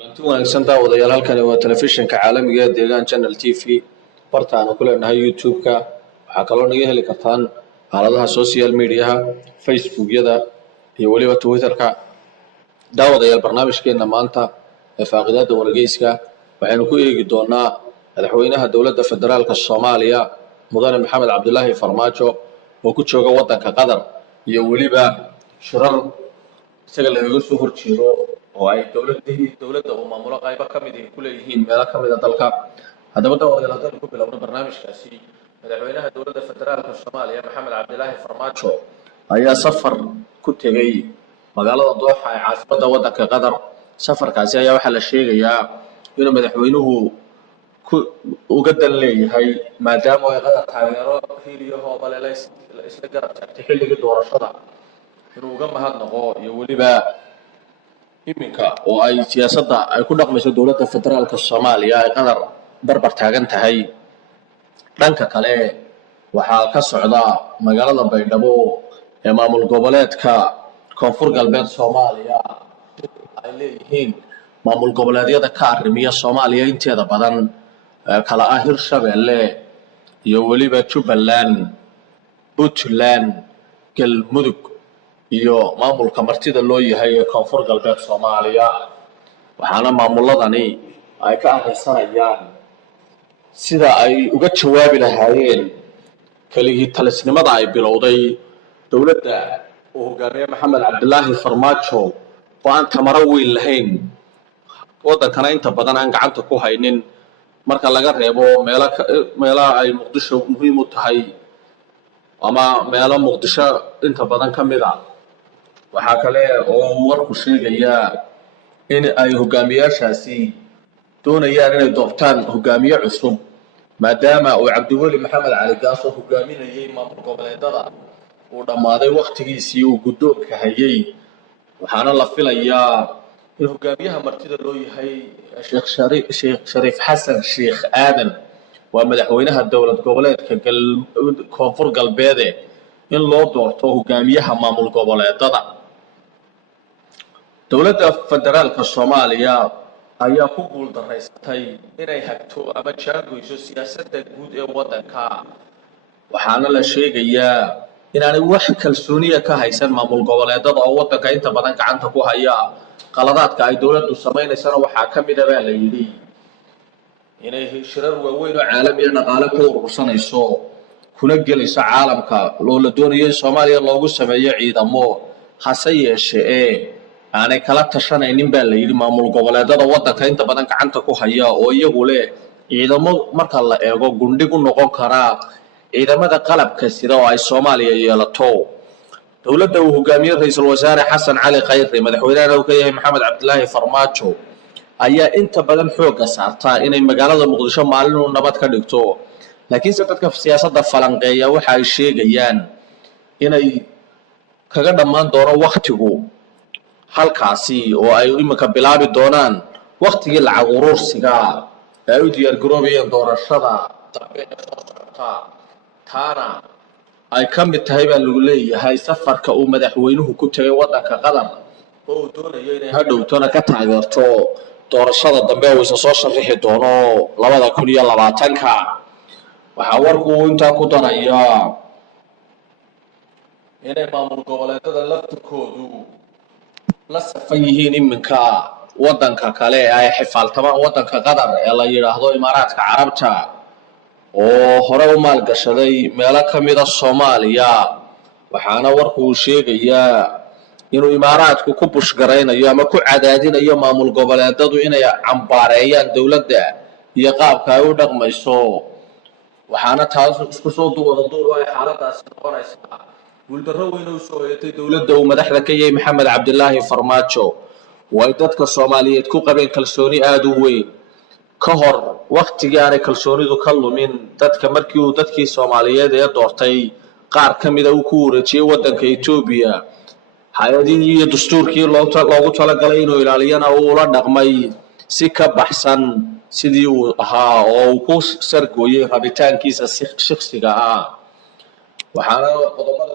kulanti wanaagsan daawadayaal halkani waa telefishinka caalamiga ee deegaan channel TV bartaana ku leenahay YouTube-ka waxaa kaloo naga heli kartaan aaladaha social media Facebook-yada iyo waliba Twitter-ka daawadayaal barnaamijkeena maanta ee faaqidaada wargeyska waxaynu ku eegi doonaa madaxweynaha dowladda federaalka Soomaaliya mudane Maxamed Cabdullaahi Farmaajo oo ku jooga wadanka Qatar iyo waliba shirar isaga laga soo horjeedo oo ay dowladda oo maamulo qayb ka mid ah ku leeyihiin meel ka mid ah dalka hadaba daawadayaal hadaan ku bilowno barnaamijkaasi madaxweynaha dowladda federaalka Soomaaliya Maxamed Cabdullaahi Farmaajo ayaa safar ku tagay magaalada Dooxa ee caasimadda wadanka Qatar safarkaasi ayaa waxa la sheegayaa inuu madaxweynuhu uga dan leeyahay maadaama ay Qatar taageero hiliyo hoobaleleys isla garab taagtay xilliga doorashada inuu uga mahadnaqo iyo waliba iminka oo ay siyaasadda ay ku dhaqmayso dowladda federaalka Soomaaliya ay Qatar barbar taagan tahay dhanka kale waxaa ka socda magaalada Baydhabo ee maamul goboleedka koonfur galbeed Soomaaliya ay leeyihiin maamul goboleedyada ka arrimiya Soomaaliya inteeda badan kala ah Hirshabelle iyo waliba Jubbaland Puntland Galmudug iyo maamulka martida loo yahay ee koonfur galbeed Soomaaliya waxaana maamuladani ay ka aqoonsanayaan sida ay uga jawaabi lahaayeen kaligii talisnimada ay bilowday dowladda oo hogaamiye Maxamed Cabdullaahi Farmaajo oo aan tamaro weyn lahayn wadankana inta badan aan gacanta ku haynin marka laga reebo meelaha ay Muqdisho muhiim u tahay ama meelo Muqdisho inta badan ka mid ah waxaa kale oo warku sheegaya in ay hogaamiyaashaasi doonayaan inay doortaan hogaamiye cusub maadaama uu Cabdiweli Maxamed Cali Gaas oo hogaaminayay maamul goboleedada uu dhamaaday waqtigiisii uu guddoonka hayay waxaana la filayaa in hogaamiyaha martida loo yahay Sheekh Shariif Xasan Sheekh Aadan waa madaxweynaha dowlad goboleedka koonfur galbeed in loo doorto hogaamiyaha maamul goboleedada dowladda federaalka Soomaaliya ayaa ku guuldareysatay inay hagto ama jaangoyso siyaasadda guud ee wadanka waxaana la sheegayaa inaanay wax kalsooniya ka haysan maamul goboleedada oo wadanka inta badan gacanta ku haya qaladaadka ay dowladdu sameynaysan waxaa ka mid ah la yiri inay shirar waaweyn oo caalami ah dhaqaale ku urursanayso kuna gelayso caalamka loo la doonayo Soomaaliya loogu sameeyo ciidamo hase yeeshee aanay kala tashanaynin baa la yiri maamul goboleedada wadanka inta badan gacanta ku haya oo iyagu leh ciidamo marka la eego gundhigu noqon kara ciidamada qalabka sida oo ay Soomaaliya yeelato dowladda uu hogaamiye ra'iisul wasaare Xasan Cali Khayri madaxweynaha uu ka yahay Maxamed Cabdullaahi Farmaajo ayaa inta badan xooga saarta inay magaalada Muqdisho maalin uu nabad ka dhigto laakiin dadka siyaasadda falanqeeya waxa ay sheegayaan inay kaga dhamaan doono waqtigu halkaasi oo ay iminka bilaabi doonaan waqtigii lacag urursiga ay u diyaar garoobayeen doorashada dambe ee soo socota taana ay ka mid tahay baa lagu leeyahay safarka uu madaxweynuhu ku tagay wadanka Qatar oo doonayo inay hadhowtona ka taageerto doorashada dambe oo soo sharixi doono 2020ka waxa warku inta ku daraya inay maamul goboleedada laftirkoodu la safan yihiin iminka wadanka kale ay xifaaltamaan wadanka Qatar ee la yiraahdo Imaaraadka Carabta oo hore u maalgashaday meelo ka mid ah Soomaaliya waxaana warku sheegayaa inuu Imaaraadku ku bushgareynayo ama ku cadaadinayo maamul goboleedadu inay cambaareeyaan dowladda iyo qaabka ay u dhaqmayso waxaana taas isku soo duwada ay xaaladaas noqonaysaa guuldarro weyn oo soo yeetay dowladda uu madaxda ka yahay Maxamed Cabdullaahi Farmaajo way dadka Soomaaliyeed ku qabeen kalsooni aad u weyn ka hor waqtigii aan kalsoonidu ka lumin dadka markii uu dadkii Soomaaliyeed ee doortay qaar ka mid ah uu ku wareejiyay wadanka Itoobiya hay'adihii iyo dastuurkii loogu talagalay inuu ilaaliyana uu la dhaqmay si ka baxsan sidii uu ahaa oo uu ku sargooyay rabitaankiisa shakhsiga ah waxaana qodobada